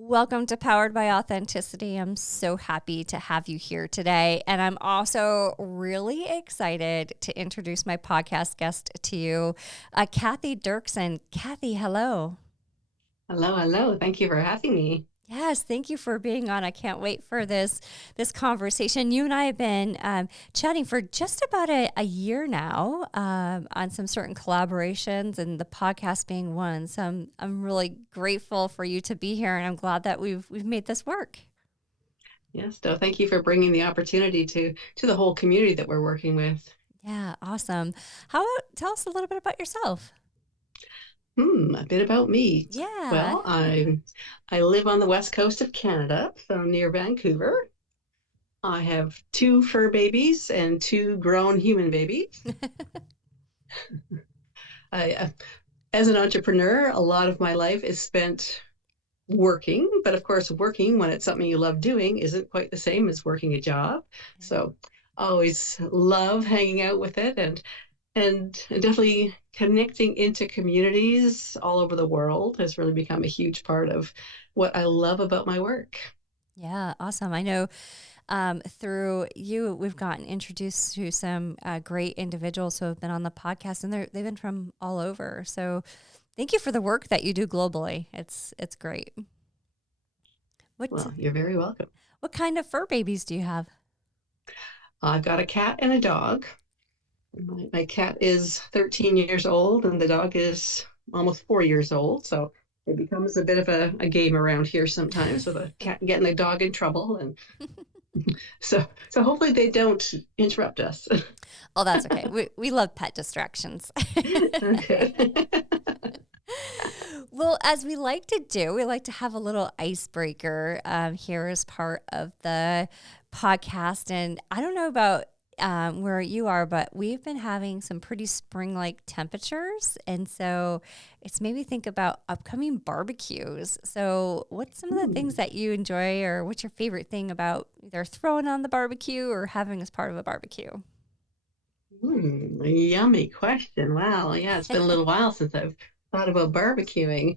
Welcome to Powered by Authenticity. I'm so happy to have you here today. And I'm also really excited to introduce my podcast guest to you, Cathy Derksen. Cathy, hello. Hello, hello. Thank you for having me. Yes, thank you for being on. I can't wait for this conversation. You and I have been chatting for just about a year now on some certain collaborations, and the podcast being one. So I'm really grateful for you to be here, and I'm glad that we've made this work. Yes, so thank you for bringing the opportunity to the whole community that we're working with. Yeah, awesome. How about tell us a little bit about yourself? A bit about me. Yeah. Well, I live on the west coast of Canada, so near Vancouver. I have two fur babies and two grown human babies. I, as an entrepreneur, a lot of my life is spent working, but of course, working when it's something you love doing isn't quite the same as working a job. So I always love hanging out with it and definitely connecting into communities all over the world has really become a huge part of what I love about my work. Yeah, awesome. I know through you, we've gotten introduced to some great individuals who have been on the podcast, and they've been from all over. So thank you for the work that you do globally. It's great. What Well, you're very welcome. what kind of fur babies do you have? I've got a cat and a dog. My cat is 13 years old and the dog is almost 4 years old. So it becomes a bit of a game around here sometimes with a cat getting the dog in trouble. And so hopefully they don't interrupt us. Oh, that's okay. We love pet distractions. Okay. Well, as we like to do, we like to have a little icebreaker here as part of the podcast. And I don't know about where you are, but we've been having some pretty spring like temperatures. And so it's made me think about upcoming barbecues. So, what's some of the things Hmm. that you enjoy, or what's your favorite thing about either throwing on the barbecue or having as part of a barbecue? Yummy question. Wow. Yeah, it's been a little while since I've thought about barbecuing.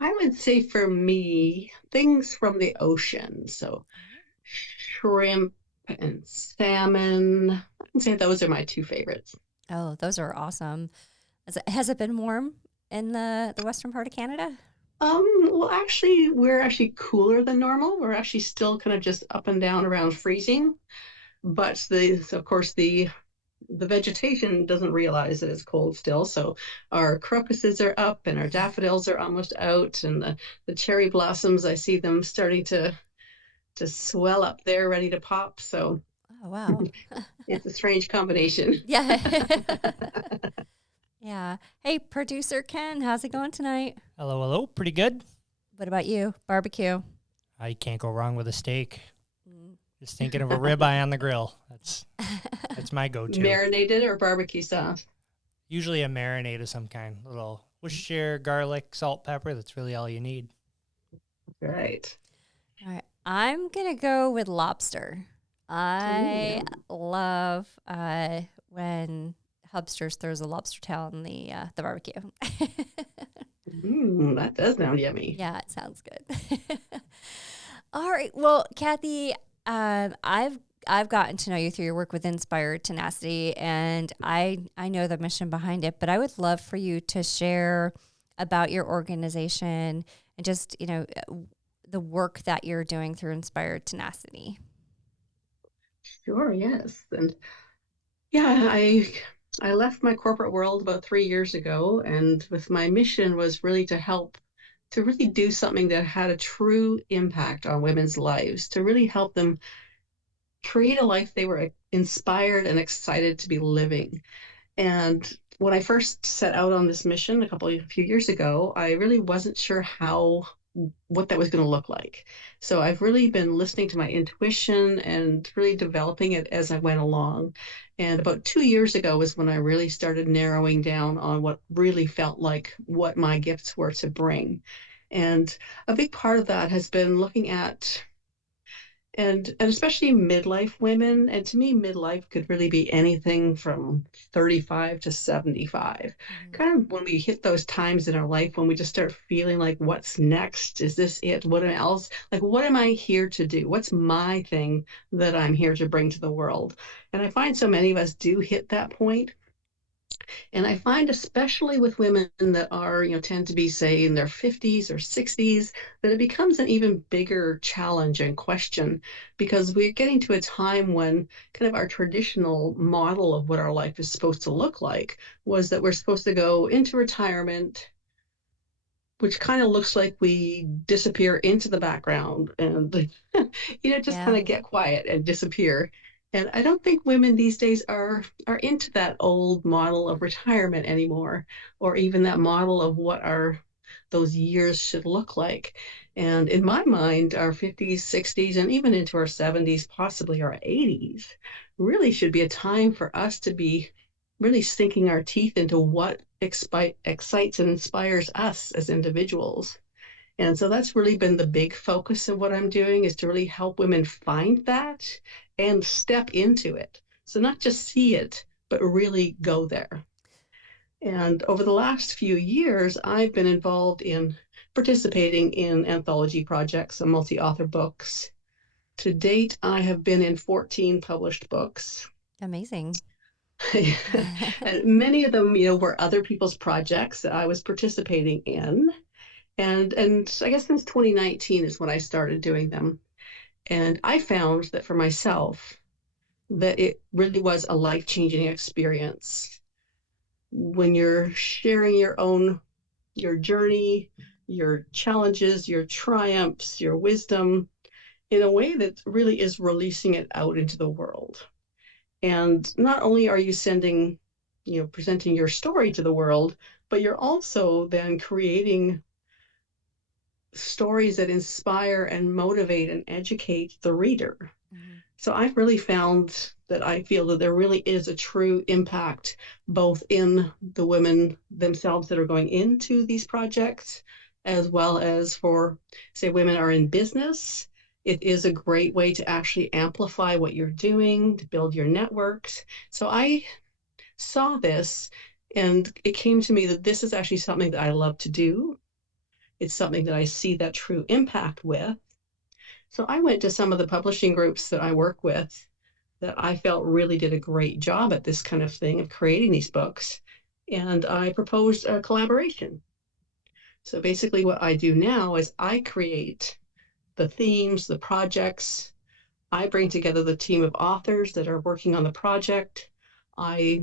I would say for me, things from the ocean. So shrimp and salmon. I can say those are my two favorites. Oh, those are awesome. Has it been warm in the western part of Canada? Well, actually, we're actually cooler than normal. We're actually still kind of just up and down around freezing. But of course, the vegetation doesn't realize that it's cold still. So our crocuses are up and our daffodils are almost out, and the cherry blossoms, I see them starting to swell up there, ready to pop. So Oh, wow. it's a strange combination. Yeah. Yeah. Hey, producer Ken, how's it going tonight? Hello, hello. Pretty good. What about you? Barbecue. I can't go wrong with a steak. Mm. Just thinking of a ribeye on the grill. That's my go-to. Marinated or barbecue sauce? Usually a marinade of some kind. A little Worcestershire, garlic, salt, pepper. That's really all you need. Right. All right. I'm going to go with lobster. I Ooh, love when Hubsters throws a lobster tail in the barbecue. that does sound yummy. Yeah, it sounds good. All right. Well, Cathy, I've gotten to know you through your work with Inspired Tenacity, and I know the mission behind it. But I would love for you to share about your organization and just the work that you're doing through Inspired Tenacity. Sure, yes. And yeah, I left my corporate world about 3 years ago, and with my mission was really to help to really do something that had a true impact on women's lives, to really help them create a life they were inspired and excited to be living. And when I first set out on this mission a few years ago, I really wasn't sure what that was going to look like. So I've really been listening to my intuition and really developing it as I went along. And about 2 years ago was when I really started narrowing down on what really felt like what my gifts were to bring. And a big part of that has been looking at and especially midlife women. And to me, midlife could really be anything from 35 to 75. Mhm. Kind of when we hit those times in our life when we just start feeling like, what's next? Is this it? What else? Like, what am I here to do? What's my thing that I'm here to bring to the world? And I find so many of us do hit that point. And I find, especially with women that are, tend to be, say, in their 50s or 60s, that it becomes an even bigger challenge and question because we're getting to a time when kind of our traditional model of what our life is supposed to look like was that we're supposed to go into retirement, which kind of looks like we disappear into the background and just kind Yeah. of get quiet and disappear. And I don't think women these days are into that old model of retirement anymore, or even that model of what our those years should look like. And in my mind, our 50s, 60s, and even into our 70s, possibly our 80s, really should be a time for us to be really sinking our teeth into what excites and inspires us as individuals. And so that's really been the big focus of what I'm doing is to really help women find that and step into it. So not just see it, but really go there. And over the last few years, I've been involved in participating in anthology projects and multi-author books. To date, I have been in 14 published books. Amazing. And many of them, were other people's projects that I was participating in. And I guess since 2019 is when I started doing them. And I found that for myself, that it really was a life-changing experience when you're sharing your journey, your challenges, your triumphs, your wisdom in a way that really is releasing it out into the world. And not only are you presenting your story to the world, but you're also then creating stories that inspire and motivate and educate the reader. Mhm. So I've really found that I feel that there really is a true impact both in the women themselves that are going into these projects, as well as for, say, women are in business. It is a great way to actually amplify what you're doing, to build your networks. So I saw this and it came to me that this is actually something that I love to do. It's something that I see that true impact with. So I went to some of the publishing groups that I work with that I felt really did a great job at this kind of thing of creating these books. And I proposed a collaboration. So basically, what I do now is I create the themes, the projects. I bring together the team of authors that are working on the project. I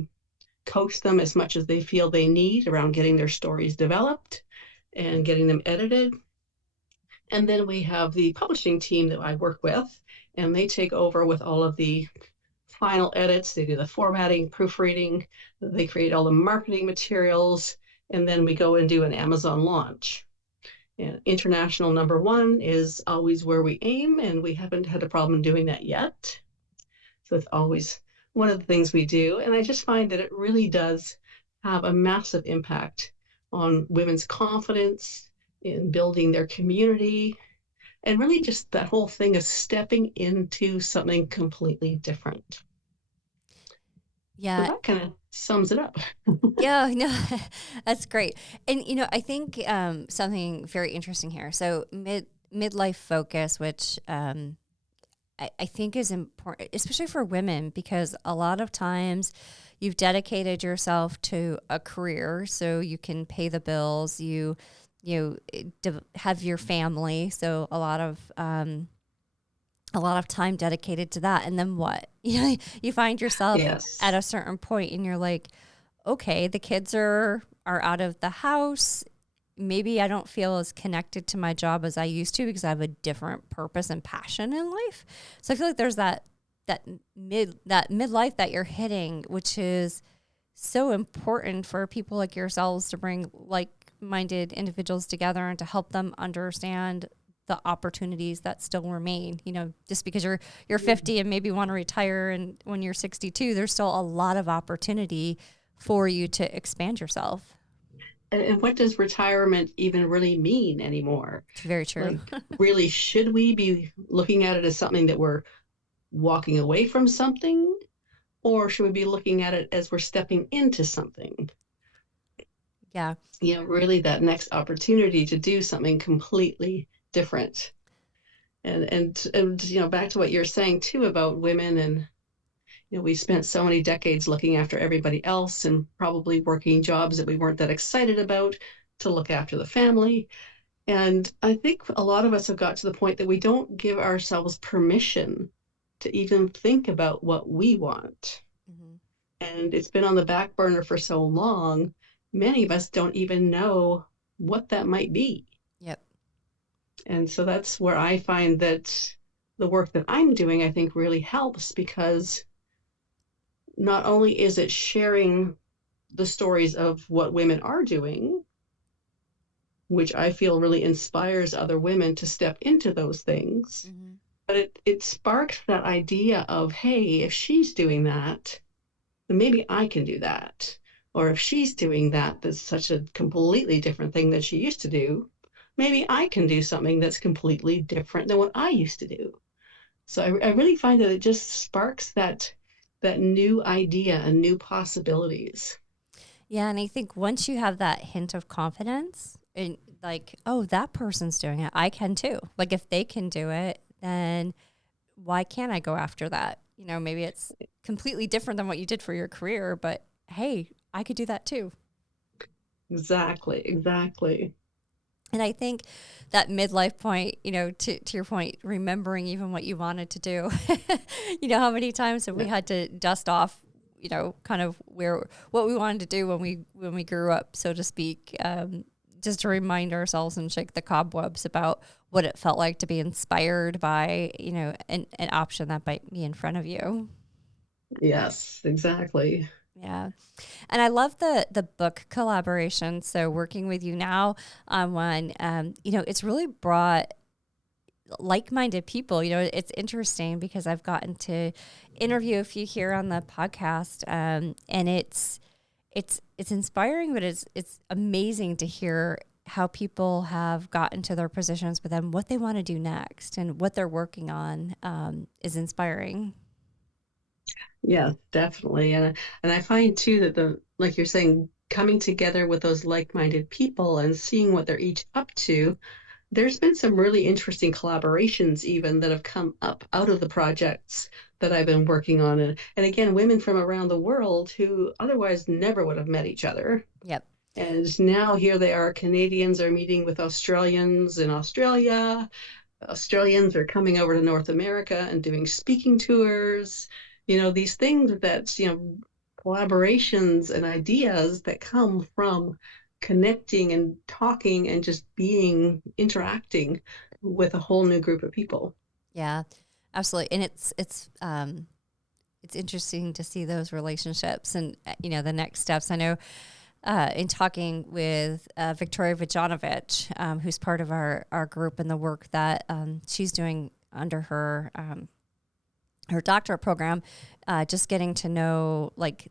coach them as much as they feel they need around getting their stories developed and getting them edited. And then we have the publishing team that I work with, and they take over with all of the final edits. They do the formatting, proofreading, they create all the marketing materials, and then we go and do an Amazon launch. And international #1 is always where we aim, and we haven't had a problem doing that yet. So it's always one of the things we do. And I just find that it really does have a massive impact on women's confidence in building their community, and really just that whole thing of stepping into something completely different. So Yeah. that kind of sums it up. Yeah, no, that's great. And I think something very interesting here. So midlife focus, which I think is important, especially for women, because a lot of times you've dedicated yourself to a career so you can pay the bills. You have your family, so a lot of time dedicated to that. And then what? You find yourself Yes. at a certain point and you're like, okay, the kids are out of the house. Maybe I don't feel as connected to my job as I used to because I have a different purpose and passion in life. So I feel like there's that midlife that you're hitting, which is so important for people like yourselves to bring like-minded individuals together and to help them understand the opportunities that still remain. Just because you're 50 and maybe want to retire, and when you're 62, there's still a lot of opportunity for you to expand yourself. and what does retirement even really mean anymore? Very true. Like, really, should we be looking at it as something that we're walking away from something, or should we be looking at it as we're stepping into something? Yeah. Really that next opportunity to do something completely different. And back to what you're saying too about women, and we spent so many decades looking after everybody else and probably working jobs that we weren't that excited about to look after the family. And I think a lot of us have got to the point that we don't give ourselves permission to even think about what we want. Mm-hmm. And it's been on the back burner for so long, many of us don't even know what that might be. Yep. And so that's where I find that the work that I'm doing, I think, really helps, because not only is it sharing the stories of what women are doing, which I feel really inspires other women to step into those things, Mm-hmm. but it sparks that idea of, hey, if she's doing that, then maybe I can do that. Or if she's doing that, that's such a completely different thing that she used to do, maybe I can do something that's completely different than what I used to do. So I really find that it just sparks that new idea and new possibilities. Yeah, and I think once you have that hint of confidence, and like, oh, that person's doing it, I can too. Like, if they can do it, then why can't I go after that? Maybe it's completely different than what you did for your career, but hey, I could do that too. Exactly. And I think that midlife point, to your point, remembering even what you wanted to do, how many times have we had to dust off, kind of what we wanted to do when we grew up, so to speak, just to remind ourselves and shake the cobwebs about what it felt like to be inspired by, an option that might be in front of you. Yes, exactly. Yeah. And I love the book collaboration. So working with you now on one, it's really brought like-minded people. It's interesting because I've gotten to interview a few here on the podcast, and it's inspiring, but it's amazing to hear how people have gotten to their positions, but then what they want to do next and what they're working on is inspiring. Yeah, definitely. And I find too that like you're saying, coming together with those like-minded people and seeing what they're each up to, there's been some really interesting collaborations even that have come up out of the projects that I've been working on. And again, women from around the world who otherwise never would have met each other. Yep. And now here they are, Canadians are meeting with Australians in Australia. Australians are coming over to North America and doing speaking tours. These things that, collaborations and ideas that come from connecting and talking and just interacting with a whole new group of people. Yeah, absolutely. And it's interesting to see those relationships and, the next steps. I know in talking with Victoria Vujanovic, who's part of our group and the work that she's doing under her doctorate program, just getting to know, like,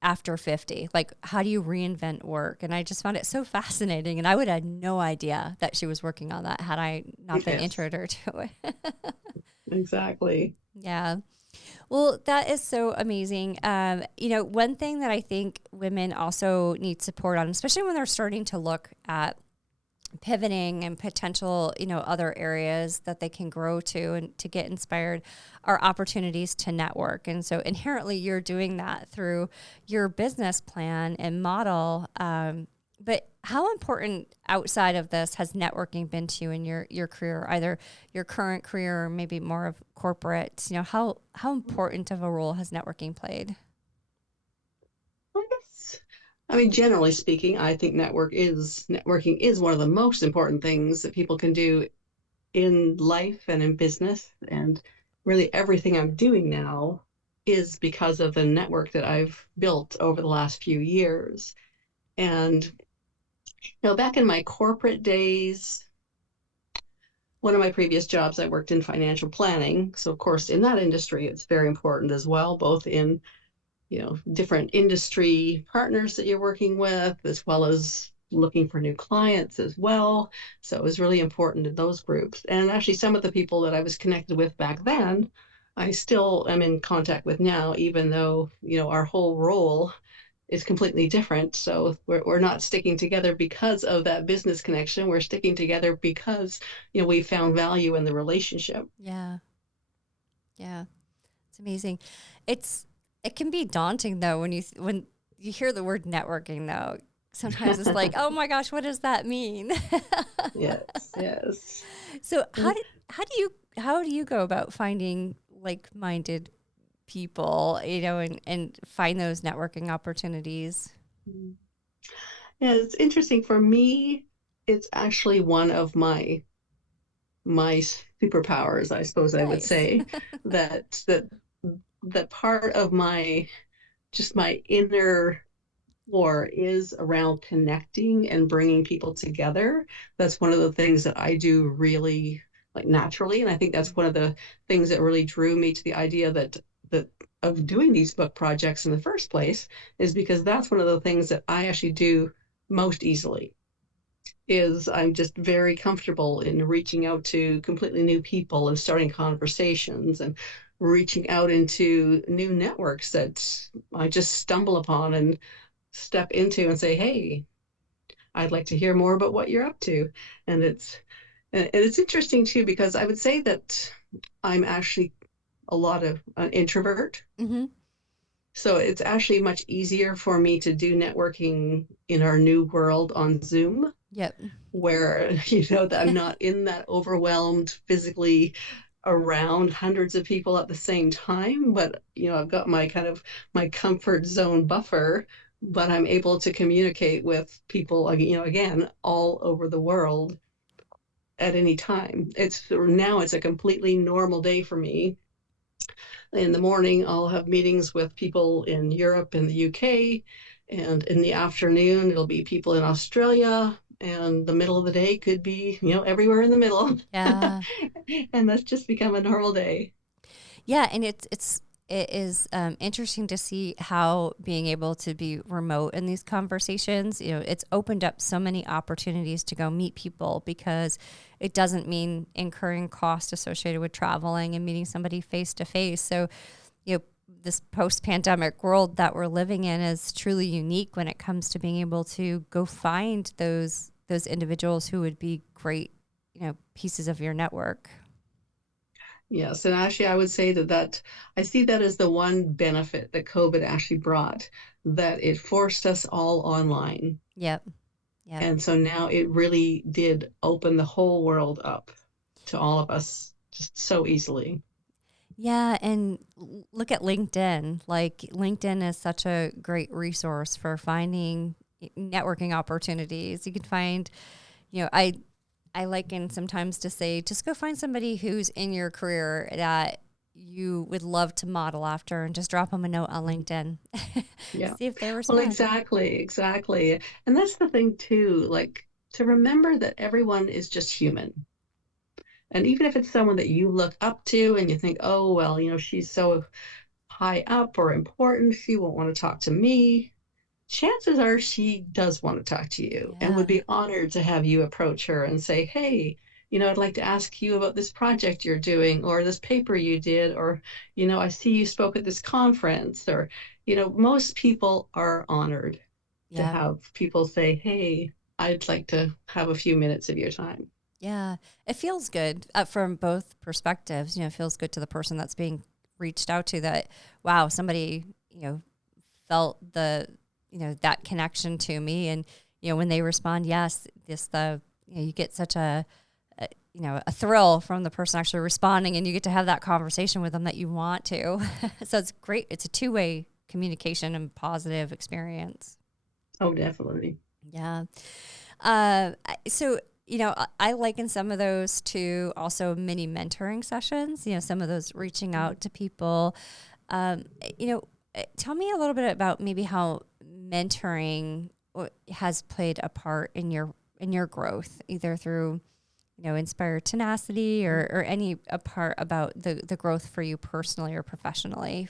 after 50, like, how do you reinvent work? And I just found it so fascinating. And I would have no idea that she was working on that had I not been introduced to it. Exactly. Yeah. Well, that is so amazing. One thing that I think women also need support on, especially when they're starting to look at pivoting and potential, other areas that they can grow to and to get inspired, are opportunities to network. And so inherently you're doing that through your business plan and model. But how important outside of this has networking been to you in your career, either your current career or maybe more of corporate? How important of a role has networking played? I mean, generally speaking, I think networking is one of the most important things that people can do in life and in business. And really everything I'm doing now is because of the network that I've built over the last few years. And, back in my corporate days, one of my previous jobs, I worked in financial planning. So of course, in that industry, it's very important as well, both in different industry partners that you're working with, as well as looking for new clients as well. So it was really important in those groups. And actually, some of the people that I was connected with back then, I still am in contact with now, even though, our whole role is completely different. So we're not sticking together because of that business connection. We're sticking together because, we found value in the relationship. Yeah. Yeah. It's amazing. It can be daunting though when you hear the word networking though. Sometimes it's like, oh my gosh, what does that mean? Yes, yes. So how do you go about finding like-minded people, and find those networking opportunities? Yeah, it's interesting. For me, it's actually one of my superpowers, I suppose I would Nice. say, that part of my inner core is around connecting and bringing people together. That's one of the things that I do really like naturally, and I think that's one of the things that really drew me to the idea that of doing these book projects in the first place, is because that's one of the things that I actually do most easily. Is I'm just very comfortable in reaching out to completely new people and starting conversations and reaching out into new networks that I just stumble upon and step into and say, hey, I'd like to hear more about what you're up to. And it's interesting too, because I would say that I'm actually a lot of an introvert. Mm-hmm. So it's actually much easier for me to do networking in our new world on Zoom, Yep. where that I'm not in that overwhelmed physically around hundreds of people at the same time, but I've got my comfort zone buffer, but I'm able to communicate with people, again, all over the world at any time. It's a completely normal day for me. In the morning, I'll have meetings with people in Europe and the UK, and in the afternoon, it'll be people in Australia, and the middle of the day could be, everywhere in the middle. Yeah. And that's just become a normal day. Yeah, and it is interesting to see how being able to be remote in these conversations, it's opened up so many opportunities to go meet people, because it doesn't mean incurring cost associated with traveling and meeting somebody face to face. So, this post-pandemic world that we're living in is truly unique when it comes to being able to go find those individuals who would be great, pieces of your network. Yes, and actually, I would say that I see that as the one benefit that COVID actually brought, that it forced us all online. Yep. Yep. And so now it really did open the whole world up to all of us just so easily. Yeah, and look at LinkedIn. Like, LinkedIn is such a great resource for finding networking opportunities. You can find, I liken sometimes to say, just go find somebody who's in your career that you would love to model after, and just drop them a note on LinkedIn. Yeah. See if they Well, respond. exactly. And that's the thing too, like to remember that everyone is just human. And even if it's someone that you look up to and you think, oh, well, she's so high up or important, she won't want to talk to me. Chances are she does want to talk to you and Yeah. would be honored to have you approach her and say, hey, I'd like to ask you about this project you're doing, or this paper you did, or, I see you spoke at this conference, or, most people are honored to Yeah. have people say, hey, I'd like to have a few minutes of your time. Yeah. It feels good from both perspectives. It feels good to the person that's being reached out to, that, wow, somebody, felt that connection to me. And, when they respond, yes, you get such a thrill from the person actually responding, and you get to have that conversation with them that you want to. So it's great. It's a two-way communication and positive experience. Oh, definitely. Yeah. So, I liken some of those to also mini mentoring sessions, some of those reaching out to people. Tell me a little bit about maybe how mentoring has played a part in your growth, either through, Inspired Tenacity or any a part about the growth for you personally or professionally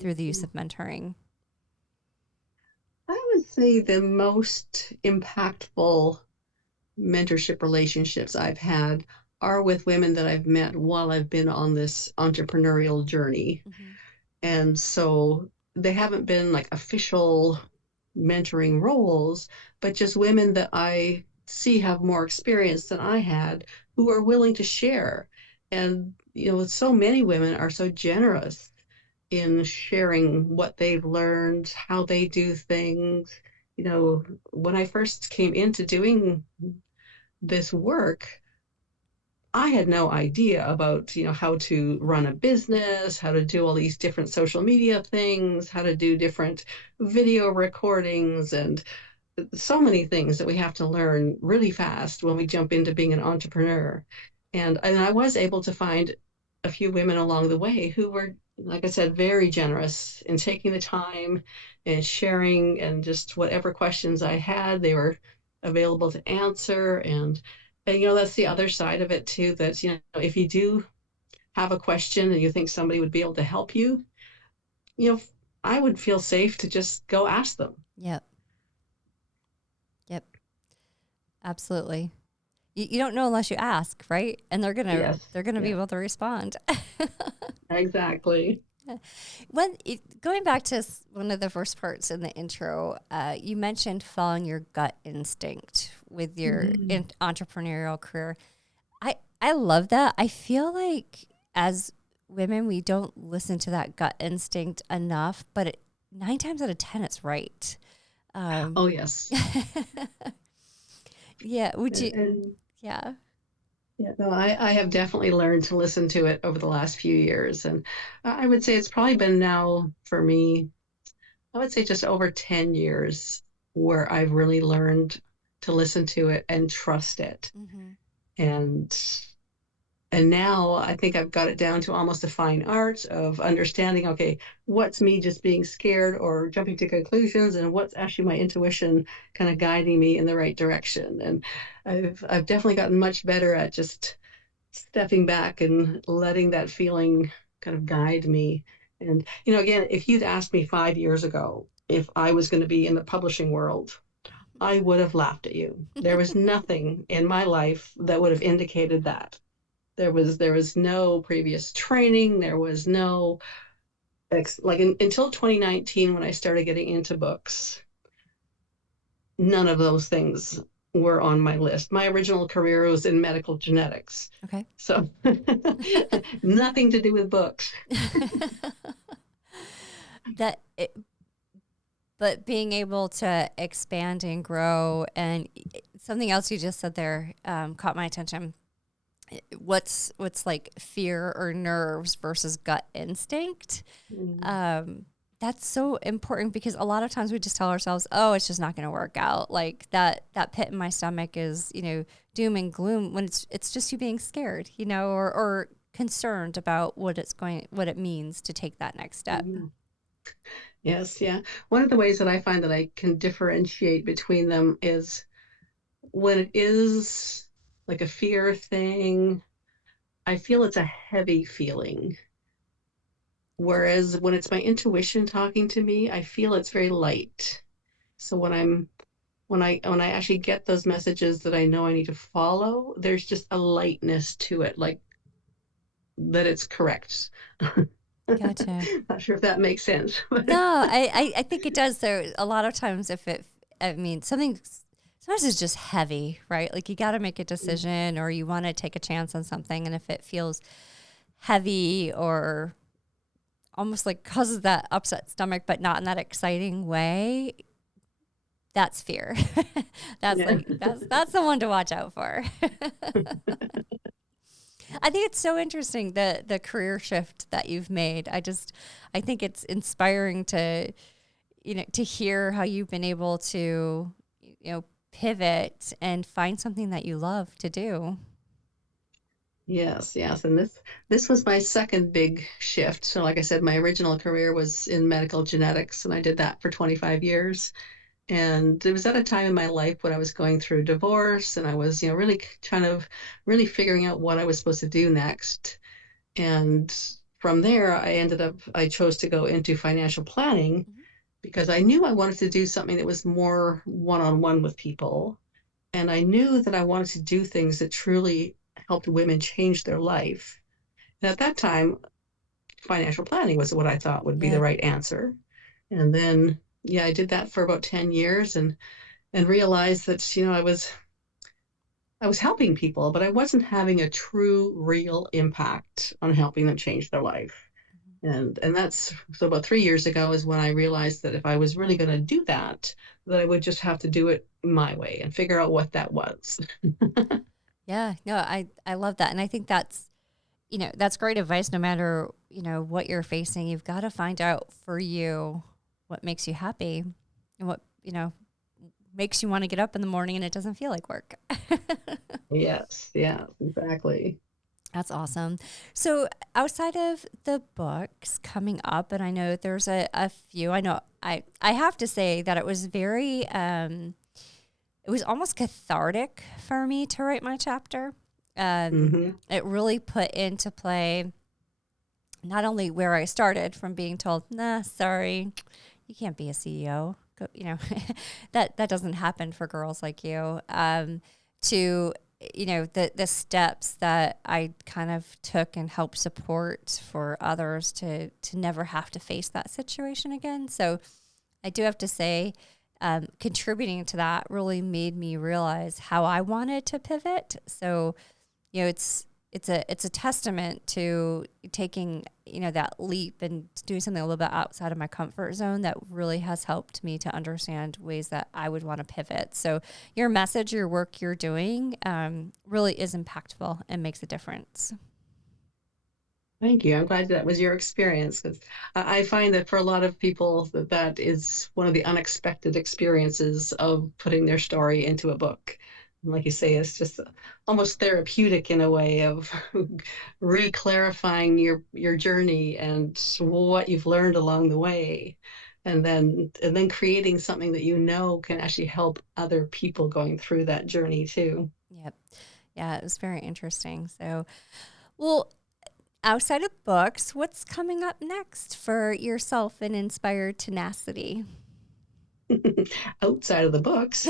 through the use of mentoring. would say the most impactful mentorship relationships I've had are with women that I've met while I've been on this entrepreneurial journey. Mm-hmm. And so they haven't been like official mentoring roles, but just women that I see have more experience than I had who are willing to share. And, so many women are so generous in sharing what they've learned, how they do things. When I first came into doing this work, I had no idea about, how to run a business, how to do all these different social media things, how to do different video recordings, and so many things that we have to learn really fast when we jump into being an entrepreneur. And I was able to find a few women along the way who were, like I said, very generous in taking the time and sharing, and just whatever questions I had, they were available to answer. And that's the other side of it too, that, if you do have a question and you think somebody would be able to help you, you know, I would feel safe to just go ask them. Yep. Yep. Absolutely. You don't know unless you ask, right? And they're gonna Yes. be able to respond. Exactly. Going back to one of the first parts in the intro, you mentioned following your gut instinct with your entrepreneurial career. I love that. I feel like as women, we don't listen to that gut instinct enough, but 9 times out of 10, it's right. Oh, yes. Yeah. Would you? And Yeah. yeah, no, I have definitely learned to listen to it over the last few years. And I would say it's probably been now for me, I would say just over 10 years where I've really learned to listen to it and trust it. Mm-hmm. And now I think I've got it down to almost a fine art of understanding, okay, what's me just being scared or jumping to conclusions, and what's actually my intuition kind of guiding me in the right direction. And I've definitely gotten much better at just stepping back and letting that feeling kind of guide me. And, again, if you'd asked me 5 years ago if I was going to be in the publishing world, I would have laughed at you. There was nothing in my life that would have indicated that. There was no previous training. There was no, until 2019, when I started getting into books, none of those things were on my list. My original career was in medical genetics. Okay. So nothing to do with books. But being able to expand and grow, and something else you just said there caught my attention. What's like fear or nerves versus gut instinct. That's so important, because a lot of times we just tell ourselves, oh, it's just not going to work out. Like that pit in my stomach is, doom and gloom, when it's just you being scared, or concerned about what it means to take that next step. Yes. Yeah. One of the ways that I find that I can differentiate between them is when it is like a fear thing, I feel it's a heavy feeling. Whereas when it's my intuition talking to me, I feel it's very light. So when I actually get those messages that I know I need to follow, there's just a lightness to it, like that it's correct. Gotcha. Not sure if that makes sense. No, I think it does. So a lot of times something, sometimes it's just heavy, right? Like you got to make a decision, or you want to take a chance on something. And if it feels heavy or almost like causes that upset stomach, but not in that exciting way, that's fear. That's the one to watch out for. I think it's so interesting, the career shift that you've made. I think it's inspiring to hear how you've been able to, pivot and find something that you love to do. Yes. And this was my second big shift. So like I said, my original career was in medical genetics, and I did that for 25 years. And it was at a time in my life when I was going through divorce, and I was, really really figuring out what I was supposed to do next. And from there, I chose to go into financial planning because I knew I wanted to do something that was more one-on-one with people. And I knew that I wanted to do things that truly helped women change their life. And at that time, financial planning was what I thought would be the Yeah. right answer. And then, yeah, I did that for about 10 years and realized that, I was helping people, but I wasn't having a true, real impact on helping them change their life. And that's so about 3 years ago is when I realized that if I was really going to do that, that I would just have to do it my way and figure out what that was. Yeah. No, I love that. And I think that's, that's great advice. No matter, what you're facing, you've got to find out for you what makes you happy and what, makes you want to get up in the morning and it doesn't feel like work. Yes, yeah, exactly. That's awesome. So outside of the books coming up, and I know there's a few, I know I have to say that it was very, it was almost cathartic for me to write my chapter. It really put into play not only where I started from being told, nah, sorry, you can't be a CEO. That doesn't happen for girls like you, to the steps that I kind of took and helped support for others to never have to face that situation again. So I do have to say, contributing to that really made me realize how I wanted to pivot. So, it's a testament to taking, that leap and doing something a little bit outside of my comfort zone that really has helped me to understand ways that I would want to pivot. So your message, your work you're doing, really is impactful and makes a difference. Thank you. I'm glad that was your experience, because I find that for a lot of people that is one of the unexpected experiences of putting their story into a book. Like you say, it's just almost therapeutic in a way of re-clarifying your journey and what you've learned along the way, and then creating something that can actually help other people going through that journey too. Yep. Yeah, it was very interesting. So, well, outside of books, what's coming up next for yourself in Inspired Tenacity? Outside of the books.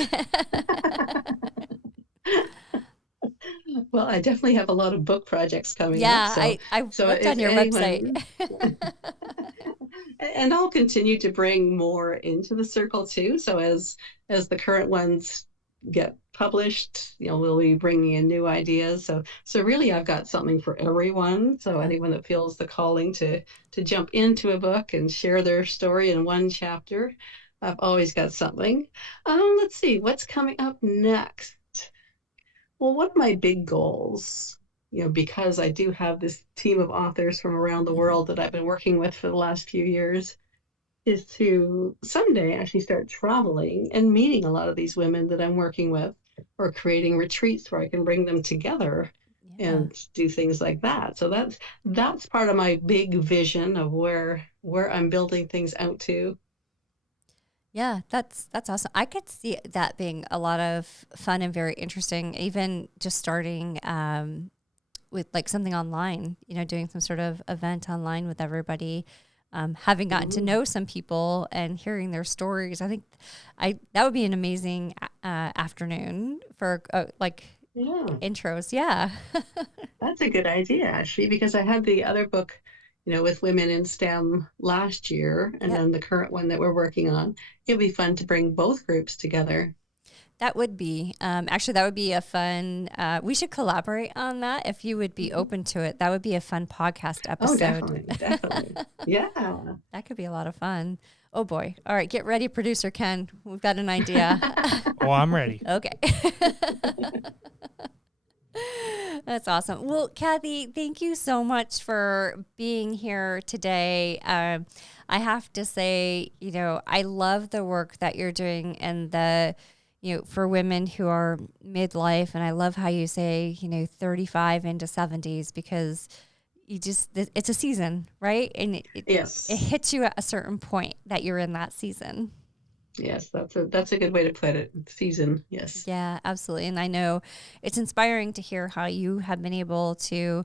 Well, I definitely have a lot of book projects coming up. Yeah, I So looked on if your website. anyone, and I'll continue to bring more into the circle too. So as the current ones get published, we'll be bringing in new ideas. So really, I've got something for everyone. So Yeah. anyone that feels the calling to jump into a book and share their story in one chapter, I've always got something. Let's see what's coming up next. Well, one of my big goals, because I do have this team of authors from around the world that I've been working with for the last few years, is to someday actually start traveling and meeting a lot of these women that I'm working with, or creating retreats where I can bring them together and do things like that. So that's part of my big vision of where I'm building things out to. Yeah, that's awesome. I could see that being a lot of fun and very interesting, even just starting with like something online, doing some sort of event online with everybody, having gotten to know some people and hearing their stories. I think that would be an amazing afternoon for intros. Yeah. That's a good idea, actually, because I had the other book, with women in STEM last year, and Yep. then the current one that we're working on. It'd be fun to bring both groups together. That would be, actually, that would be a fun, we should collaborate on that if you would be open to it. That would be a fun podcast episode. Oh, definitely. Yeah. That could be a lot of fun. Oh boy. All right. Get ready, producer Ken. We've got an idea. Oh, I'm ready. Okay. That's awesome. Well, Cathy, thank you so much for being here today. I have to say, I love the work that you're doing and for women who are midlife. And I love how you say, 35 into 70s, because it's a season, right? And Yes. it hits you at a certain point that you're in that season. Yes, that's a good way to put it. Season, yes. Yeah, absolutely. And I know it's inspiring to hear how you have been able to,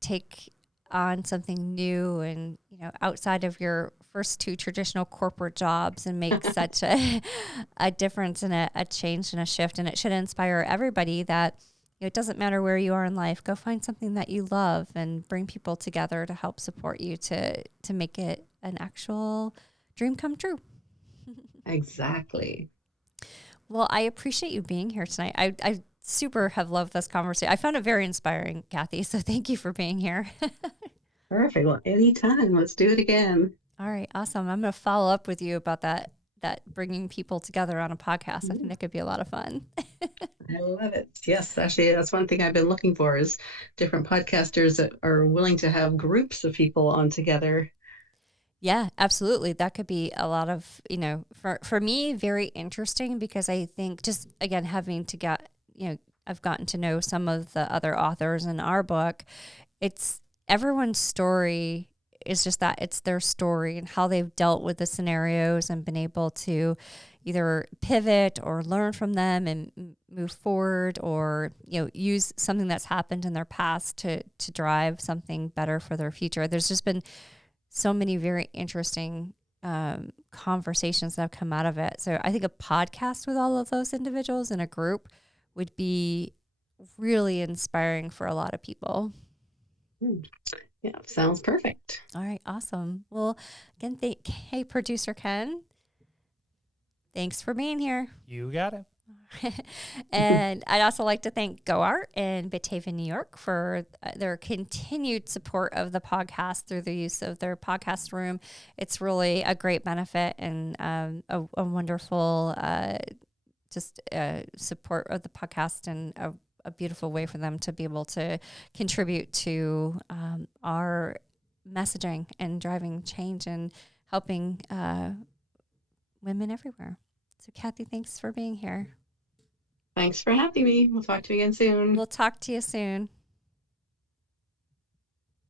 take on something new and, outside of your first two traditional corporate jobs and make such a difference and a change and a shift. And it should inspire everybody that it doesn't matter where you are in life. Go find something that you love and bring people together to help support you to make it an actual dream come true. Exactly. Well, I appreciate you being here tonight. I super have loved this conversation. I found it very inspiring, Cathy. So thank you for being here. Perfect. Well, anytime. Let's do it again. All right. Awesome. I'm going to follow up with you about that bringing people together on a podcast. I think that could be a lot of fun. I love it. Yes, actually, that's one thing I've been looking for is different podcasters that are willing to have groups of people on together. Yeah, absolutely. That could be a lot of, for me, very interesting because I think just, again, having to get, I've gotten to know some of the other authors in our book. It's everyone's story is just that it's their story and how they've dealt with the scenarios and been able to either pivot or learn from them and move forward or, use something that's happened in their past to drive something better for their future. There's just been so many very interesting conversations that have come out of it. So I think a podcast with all of those individuals in a group would be really inspiring for a lot of people. Yeah, sounds perfect. All right, awesome. Well, again, hey, producer Ken, thanks for being here. You got it. And I'd also like to thank GoArt in Batavia, New York for their continued support of the podcast through the use of their podcast room. It's really a great benefit and a wonderful support of the podcast and a beautiful way for them to be able to contribute to our messaging and driving change and helping women everywhere. So Cathy, thanks for being here. Thanks for having me. We'll talk to you again soon. We'll talk to you soon.